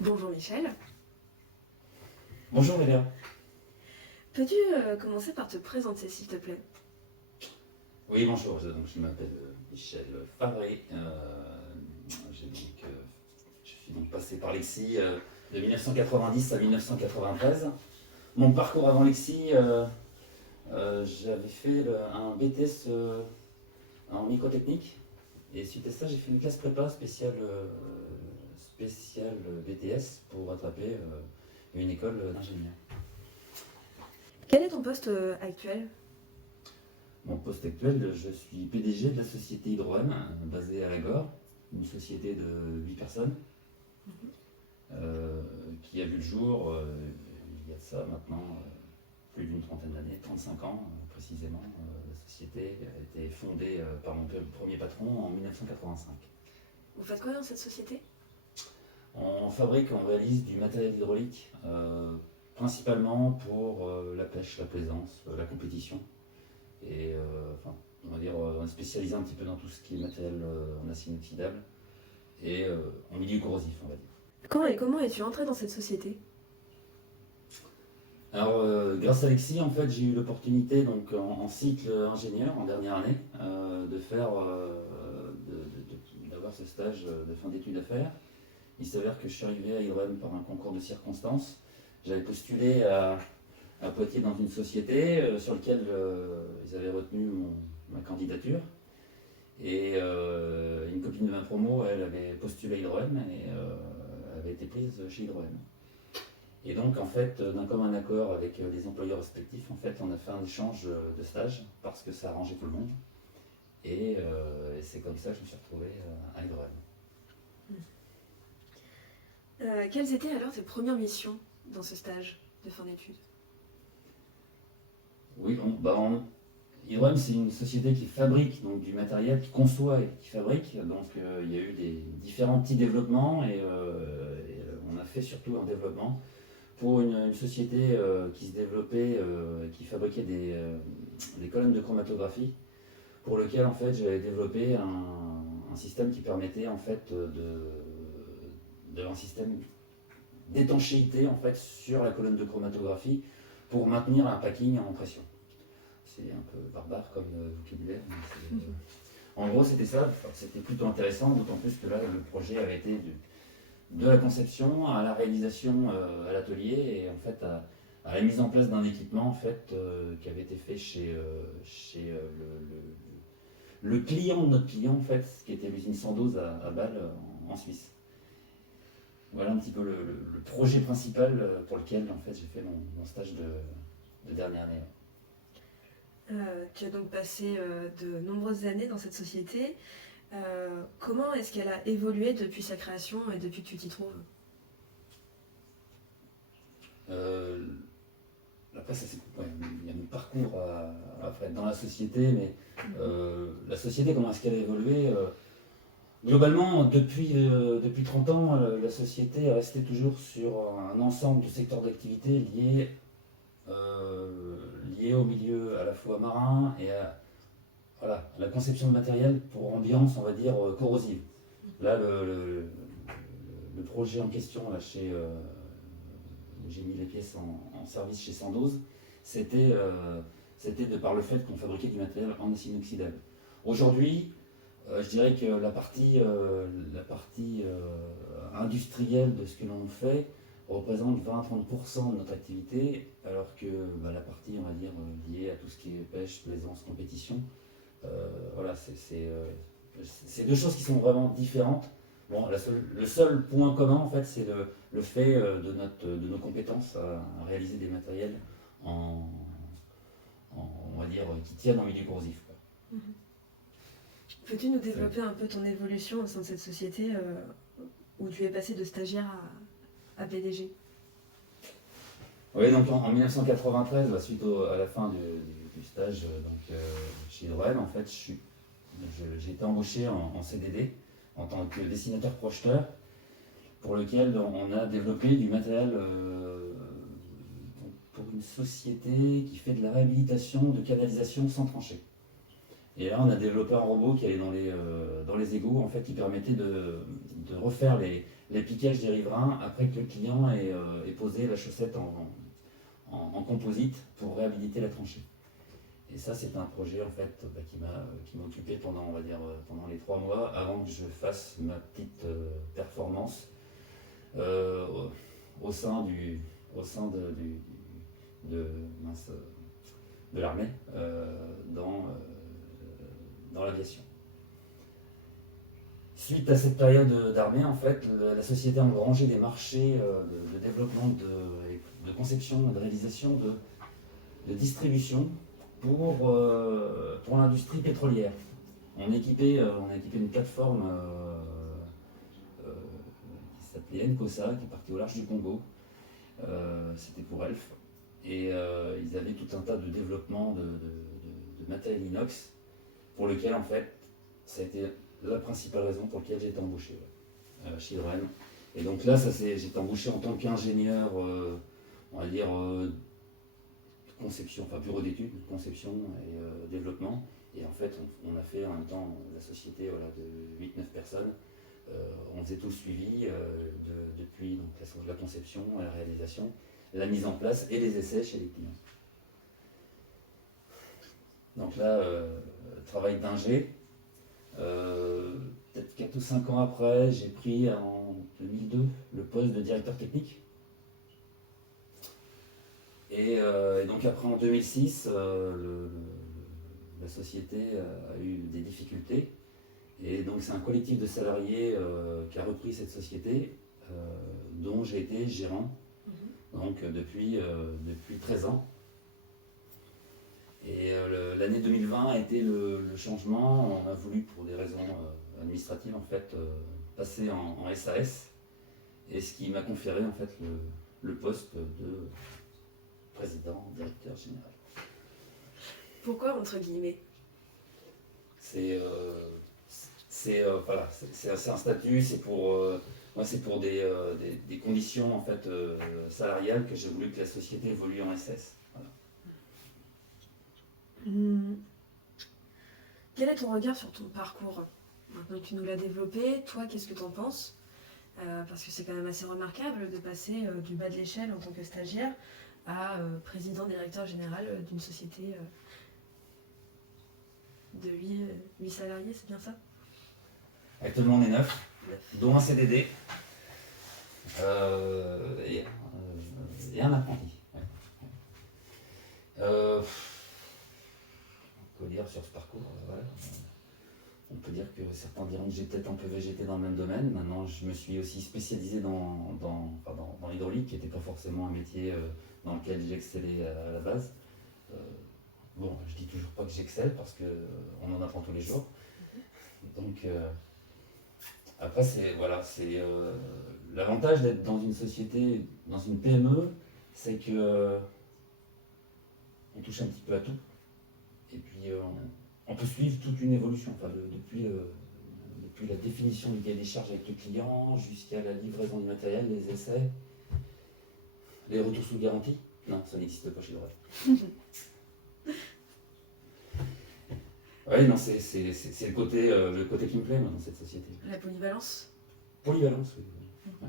Bonjour Michel. Bonjour Léa. Peux-tu commencer par te présenter s'il te plaît? Oui, bonjour, je m'appelle Michel Favré. Je suis donc passé par l'EXI de 1990 à 1993. Mon parcours avant l'EXI, j'avais fait un BTS en microtechnique. Et suite à ça, j'ai fait une classe prépa spéciale BTS pour rattraper une école d'ingénieur. Quel est ton poste actuel? Mon poste actuel, je suis PDG de la société Hydro-M, basée à Lagore, une société de 8 personnes, qui a vu le jour il y a de ça maintenant plus d'une trentaine d'années, 35 ans précisément. La société a été fondée par mon premier patron en 1985. Vous faites quoi dans cette société? On fabrique, on réalise du matériel hydraulique, principalement pour la pêche, la plaisance, la compétition. Et enfin, on va dire, on est spécialisé un petit peu dans tout ce qui est matériel en acier inoxydable et en milieu corrosif, on va dire. Quand et comment es-tu entré dans cette société? Alors, grâce à Alexis, en fait, j'ai eu l'opportunité, donc en cycle ingénieur, en dernière année, de faire, d'avoir ce stage de fin d'études à faire. Il s'avère que je suis arrivé à Hydro-M par un concours de circonstances. J'avais postulé à Poitiers dans une société sur laquelle ils avaient retenu ma candidature. Et une copine de ma promo, elle avait postulé à Hydro-M et avait été prise chez Hydro-M. Et donc, en fait, d'un commun accord avec les employeurs respectifs, en fait, on a fait un échange de stage parce que ça arrangeait tout le monde. Et c'est comme ça que je me suis retrouvé à Hydro-M. Quelles étaient alors tes premières missions dans ce stage de fin d'études? Oui, Hydro-M, c'est une société qui fabrique donc, du matériel, qui conçoit et qui fabrique. Donc, il y a eu des différents petits développements et on a fait surtout un développement pour une société qui se développait, qui fabriquait des colonnes de chromatographie, pour lequel en fait j'avais développé un système qui permettait en fait d'avoir un système d'étanchéité en fait sur la colonne de chromatographie pour maintenir un packing en pression. C'est un peu barbare comme vocabulaire. En gros, c'était ça. C'était plutôt intéressant, d'autant plus que là, le projet avait été de la conception à la réalisation à l'atelier et en fait à la mise en place d'un équipement en fait qui avait été fait chez le client de notre client en fait, qui était l'usine Sandoz à Bâle en Suisse. Voilà un petit peu le projet principal pour lequel en fait j'ai fait mon stage de dernière année. Tu as donc passé de nombreuses années dans cette société. Comment est-ce qu'elle a évolué depuis sa création et depuis que tu t'y trouves? Après, il y a mon parcours à faire dans la société, mais la société, comment est-ce qu'elle a évolué globalement, depuis 30 ans, la société est restée toujours sur un ensemble de secteurs d'activité liés au milieu à la fois marin et à la conception de matériel pour ambiance, on va dire, corrosive. Là, le projet en question, là, où j'ai mis les pièces en service chez Sandoz, c'était de par le fait qu'on fabriquait du matériel en acier inoxydable. Aujourd'hui, je dirais que la partie industrielle de ce que l'on fait représente 20-30% de notre activité, alors que la partie, on va dire, liée à tout ce qui est pêche, plaisance, compétition, voilà, c'est deux choses qui sont vraiment différentes. Bon, le seul point commun, en fait, c'est le fait de nos compétences à réaliser des matériels on va dire, qui tiennent en milieu corrosif, quoi. Peux-tu nous développer un peu ton évolution au sein de cette société où tu es passé de stagiaire à PDG? Oui, donc en 1993, suite à la fin du stage chez Hydro-M, en fait, j'ai été embauché en CDD en tant que dessinateur projeteur, pour lequel on a développé du matériel pour une société qui fait de la réhabilitation de canalisation sans tranchée. Et là, on a développé un robot qui allait dans les égouts, en fait, qui permettait de refaire les piquages des riverains après que le client ait posé la chaussette en composite pour réhabiliter la tranchée. Et ça, c'est un projet en fait qui m'a occupé pendant, on va dire, pendant les 3 mois avant que je fasse ma petite performance euh, au sein de, mince, de l'armée dans l'aviation. Suite à cette période d'armée, en fait, la société a engrangé des marchés de développement, de conception, de réalisation, de distribution pour l'industrie pétrolière. On a équipé une plateforme qui s'appelait Nkosa, qui est partie au large du Congo. C'était pour Elf. Et ils avaient tout un tas de développements de matériel inox pour lequel, en fait, ça a été la principale raison pour laquelle j'ai été embauché chez Hydroen. Et donc là, j'ai été embauché en tant qu'ingénieur, on va dire, conception, enfin bureau d'études, conception et développement. Et en fait, on a fait en même temps la société de 8-9 personnes. On faisait tout le suivi depuis donc, la conception, la réalisation, la mise en place et les essais chez les clients. Donc là, travail d'ingé. Peut-être 4 ou 5 ans après, j'ai pris en 2002 le poste de directeur technique. Et donc après en 2006, la société a eu des difficultés. Et donc c'est un collectif de salariés qui a repris cette société, dont j'ai été gérant donc, depuis 13 ans. Et l'année 2020 a été le changement. On a voulu, pour des raisons administratives, en fait, passer en SAS. Et ce qui m'a conféré en fait, le poste de président, directeur général. Pourquoi entre guillemets? Voilà, c'est un statut, c'est pour moi c'est pour des conditions en fait salariales que j'ai voulu que la société évolue en SS. Voilà. Quel est ton regard sur ton parcours? Maintenant que tu nous l'as développé, toi, qu'est-ce que tu en penses? Parce que c'est quand même assez remarquable de passer du bas de l'échelle en tant que stagiaire à président directeur général d'une société de 8 salariés, c'est bien ça? Actuellement on est 9, dont un CDD et un apprenti. Ouais. On peut dire sur ce parcours, voilà. On peut dire que certains diront que j'ai peut-être un peu végété dans le même domaine. Maintenant, je me suis aussi spécialisé dans l'hydraulique, qui n'était pas forcément un métier dans lequel j'excellais à la base. Bon, je dis toujours pas que j'excelle parce qu'on en apprend tous les jours. Donc, après, c'est l'avantage d'être dans une société, dans une PME, c'est que on touche un petit peu à tout. Et puis, on peut suivre toute une évolution, depuis la définition du cahier des charges avec le client, jusqu'à la livraison du matériel, les essais, les retours sous garantie. Non, ça n'existe pas chez Hydroen. Oui, non, c'est le côté qui me plaît moi, dans cette société. La polyvalence. Polyvalence, oui. Ouais.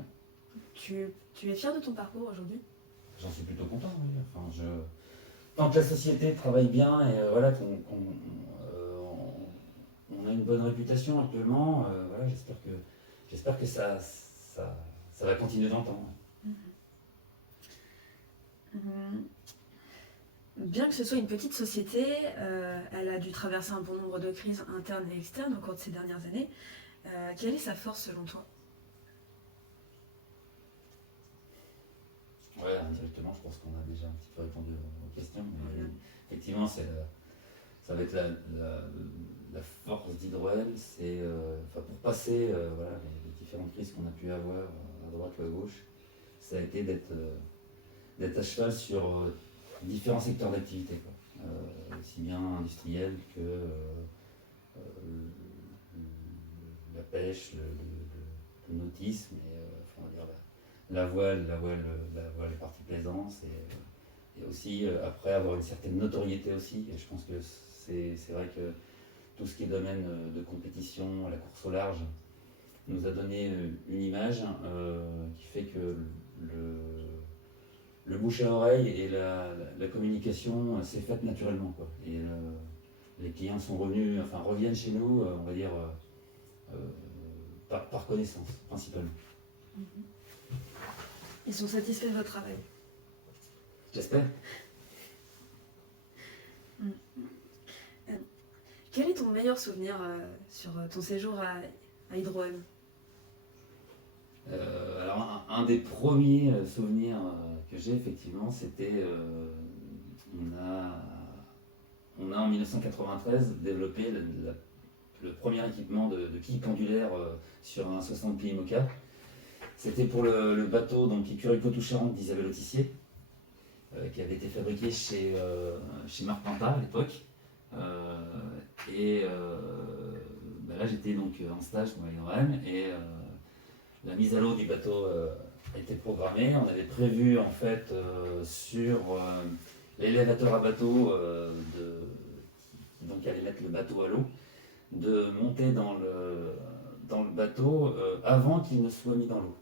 Tu es fier de ton parcours aujourd'hui? J'en suis plutôt content, oui. Enfin, tant que la société travaille bien et on a une bonne réputation actuellement, voilà, j'espère que ça va continuer dans le temps. Bien que ce soit une petite société, elle a dû traverser un bon nombre de crises internes et externes au cours de ces dernières années. Quelle est sa force selon toi? Ouais, indirectement, je pense qu'on a déjà un petit peu répondu aux questions. Mais effectivement, ça va être la force d'Hydroel, c'est pour passer les différentes crises qu'on a pu avoir à droite ou à gauche, ça a été d'être à cheval sur différents secteurs d'activité, aussi bien industriels que la pêche, le nautisme, et, on va dire la voile et partie plaisance, et aussi après avoir une certaine notoriété aussi. Et je pense que c'est vrai que tout ce qui est domaine de compétition, la course au large, nous a donné une image qui fait que le bouche à oreille et la communication s'est faite naturellement, quoi. Et les clients sont reviennent chez nous, on va dire, par connaissance, principalement. Ils sont satisfaits de votre travail. J'espère. Quel est ton meilleur souvenir sur ton séjour à Hydro-M? Alors, un des premiers souvenirs que j'ai, effectivement, c'était. On a en 1993 développé le premier équipement de quille pendulaire sur un 60 pieds IMOCA. C'était pour le bateau donc écurie Poitou-Charentes d'Isabelle Autissier, qui avait été fabriqué chez Marc Panta à l'époque. Là j'étais donc en stage pour Hydro-M et la mise à l'eau du bateau a été programmée. On avait prévu en fait sur l'élévateur à bateau qui allait mettre le bateau à l'eau, de monter dans le bateau avant qu'il ne soit mis dans l'eau.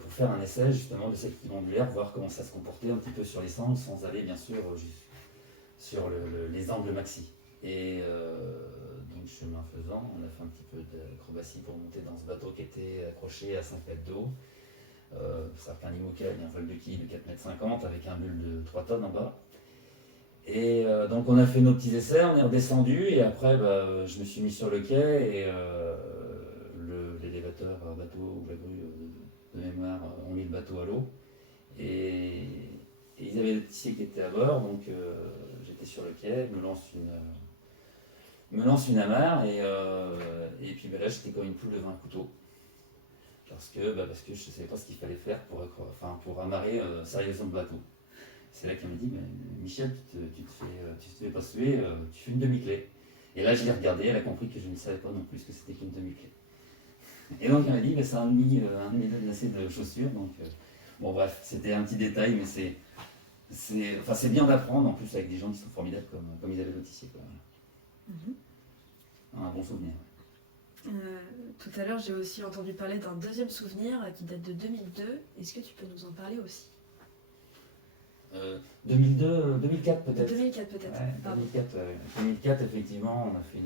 Pour faire un essai justement de cette quille pendulaire, voir comment ça se comportait un petit peu sur les sangles, sans aller bien sûr sur les angles maxi. Et donc chemin faisant, on a fait un petit peu d'acrobatie pour monter dans ce bateau qui était accroché à 5 mètres d'eau. C'est-à-dire qu'un IMOCA, il y a un vol de quille de 4,50 m avec un bulle de 3 tonnes en bas. Et donc on a fait nos petits essais, on est redescendu et après je me suis mis sur le quai et l'élévateur à bateau ou la grue de mémoire ont mis le bateau à l'eau. Et ils avaient le tissier qui était à bord, donc j'étais sur le quai, me lance une amarre et puis là j'étais comme une poule devant un couteau. Parce que je ne savais pas ce qu'il fallait faire pour amarrer sérieusement le bateau. C'est là qu'elle m'a dit, mais Michel, tu te fais pas suer, tu fais une demi-clé. Et là je l'ai regardé, elle a compris que je ne savais pas non plus que c'était qu'une demi-clé. Et donc elle m'a dit, c'est un demi-lacet de chaussures. Donc, bon bref, c'était un petit détail, mais c'est bien d'apprendre en plus avec des gens qui sont formidables comme Isabelle Autissier. Un bon souvenir. Tout à l'heure, j'ai aussi entendu parler d'un deuxième souvenir qui date de 2002. Est-ce que tu peux nous en parler aussi? 2004 peut-être. 2004 peut-être, ouais, 2004, effectivement, on a fait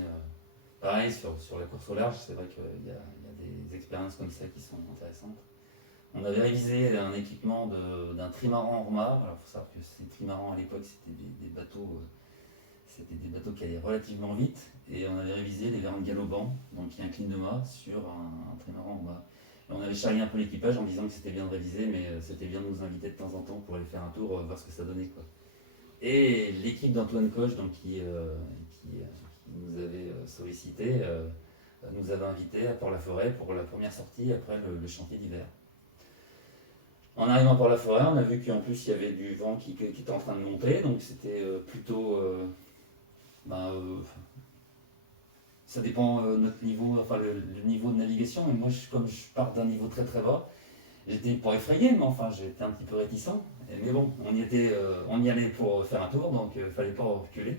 pareil sur la course au large. C'est vrai qu'il y a des expériences comme ça qui sont intéressantes. On avait révisé un équipement d'un trimaran en remorque. Alors il faut savoir que ces trimarans à l'époque c'était des bateaux qui allaient relativement vite et on avait révisé les verrins de galopant, donc qui inclinent de mât sur un trimaran en mât. Et on avait charrié un peu l'équipage en disant que c'était bien de réviser, mais c'était bien de nous inviter de temps en temps pour aller faire un tour, voir ce que ça donnait, quoi. Et l'équipe d'Antoine Coche, donc, qui nous avait sollicité, nous avait invités à Port-la-Forêt pour la première sortie après le chantier d'hiver. En arrivant à Port-la-Forêt, on a vu qu'en plus il y avait du vent qui était en train de monter, donc c'était plutôt... ça dépend de notre niveau, enfin le niveau de navigation, mais moi comme je pars d'un niveau très très bas, j'étais pas effrayé, mais enfin j'étais un petit peu réticent. Mais bon, on y allait pour faire un tour, donc il fallait pas reculer.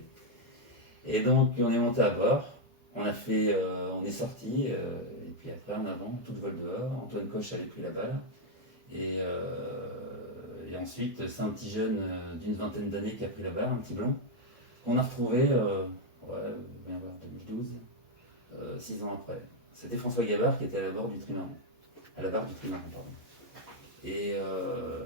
Et donc on est monté à bord, on est sorti, et puis après en avant, tout vol dehors, Antoine Coche avait pris la balle. Et ensuite, c'est un petit jeune d'une vingtaine d'années qui a pris la barre, un petit blond, qu'on a retrouvé, 2012, 6 ans après. C'était François Gabard qui était à la barre du trimaran. Pardon. Et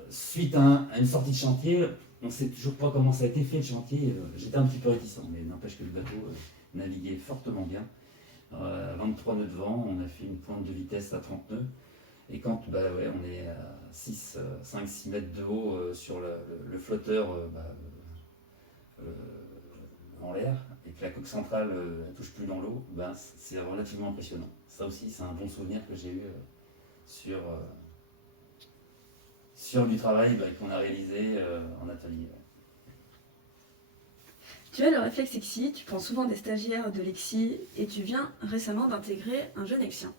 suite à une sortie de chantier, on ne sait toujours pas comment ça a été fait le chantier. J'étais un petit peu réticent, mais n'empêche que le bateau naviguait fortement bien. 23 nœuds de vent, on a fait une pointe de vitesse à 30 nœuds. Et quand on est à 5-6 mètres de haut sur le flotteur en l'air, et que la coque centrale ne touche plus dans l'eau, c'est relativement impressionnant. Ça aussi, c'est un bon souvenir que j'ai eu sur du travail qu'on a réalisé en atelier. Tu as le réflexe Lexi, tu prends souvent des stagiaires de Lexi et tu viens récemment d'intégrer un jeune Lexien.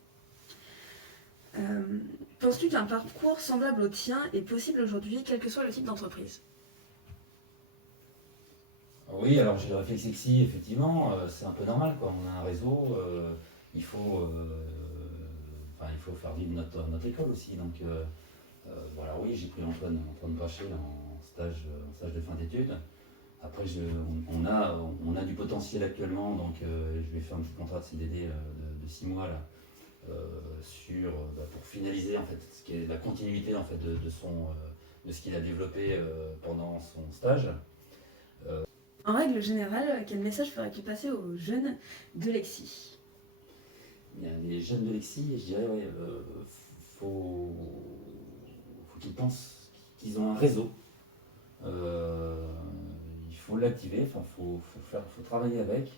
Penses-tu qu'un parcours semblable au tien est possible aujourd'hui, quel que soit le type d'entreprise? Oui, alors j'ai le réflexe sexy, effectivement, c'est un peu normal, quoi. On a un réseau, il faut, enfin, il faut faire vivre notre école aussi. Donc voilà, oui, j'ai pris Antoine Brachet en stage de fin d'études. Après, on a du potentiel actuellement, donc je vais faire un petit contrat de CDD de 6 mois là, pour finaliser en fait ce qui est la continuité en fait de ce qu'il a développé pendant son stage. En règle générale, quel message ferais-tu passer aux jeunes de Lexi? Les jeunes de Lexi, je dirais, ouais, faut, faut qu'ils pensent qu'ils ont un réseau. Euh, il faut l'activer, enfin, faut travailler avec.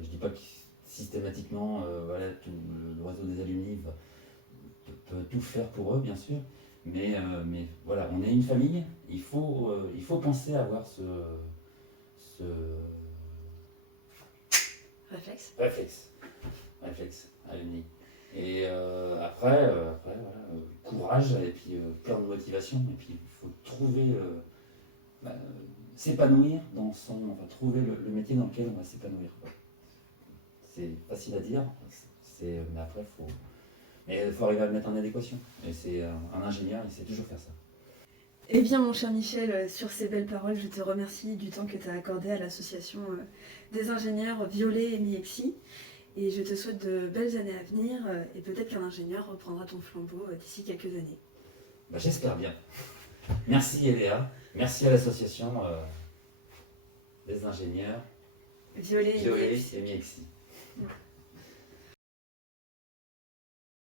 Je dis pas que systématiquement, voilà, le réseau des alumni peut tout faire pour eux, bien sûr. Mais voilà, on est une famille, il faut penser à avoir ce Réflexe. réflexe alumni. Et après voilà, courage et puis plein de motivation. Et puis il faut trouver, bah, s'épanouir enfin, trouver le métier dans lequel on va s'épanouir, quoi. C'est facile à dire, mais après il faut arriver à le mettre en adéquation. Et c'est un ingénieur, il sait toujours faire ça. Eh bien, mon cher Michel, sur ces belles paroles, je te remercie du temps que tu as accordé à l'association des ingénieurs Violet et Miexi. Et je te souhaite de belles années à venir et peut-être qu'un ingénieur reprendra ton flambeau d'ici quelques années. Bah, j'espère bien. Merci Eléa, merci à l'association des ingénieurs Violet et Violet Miexi. et Miexi.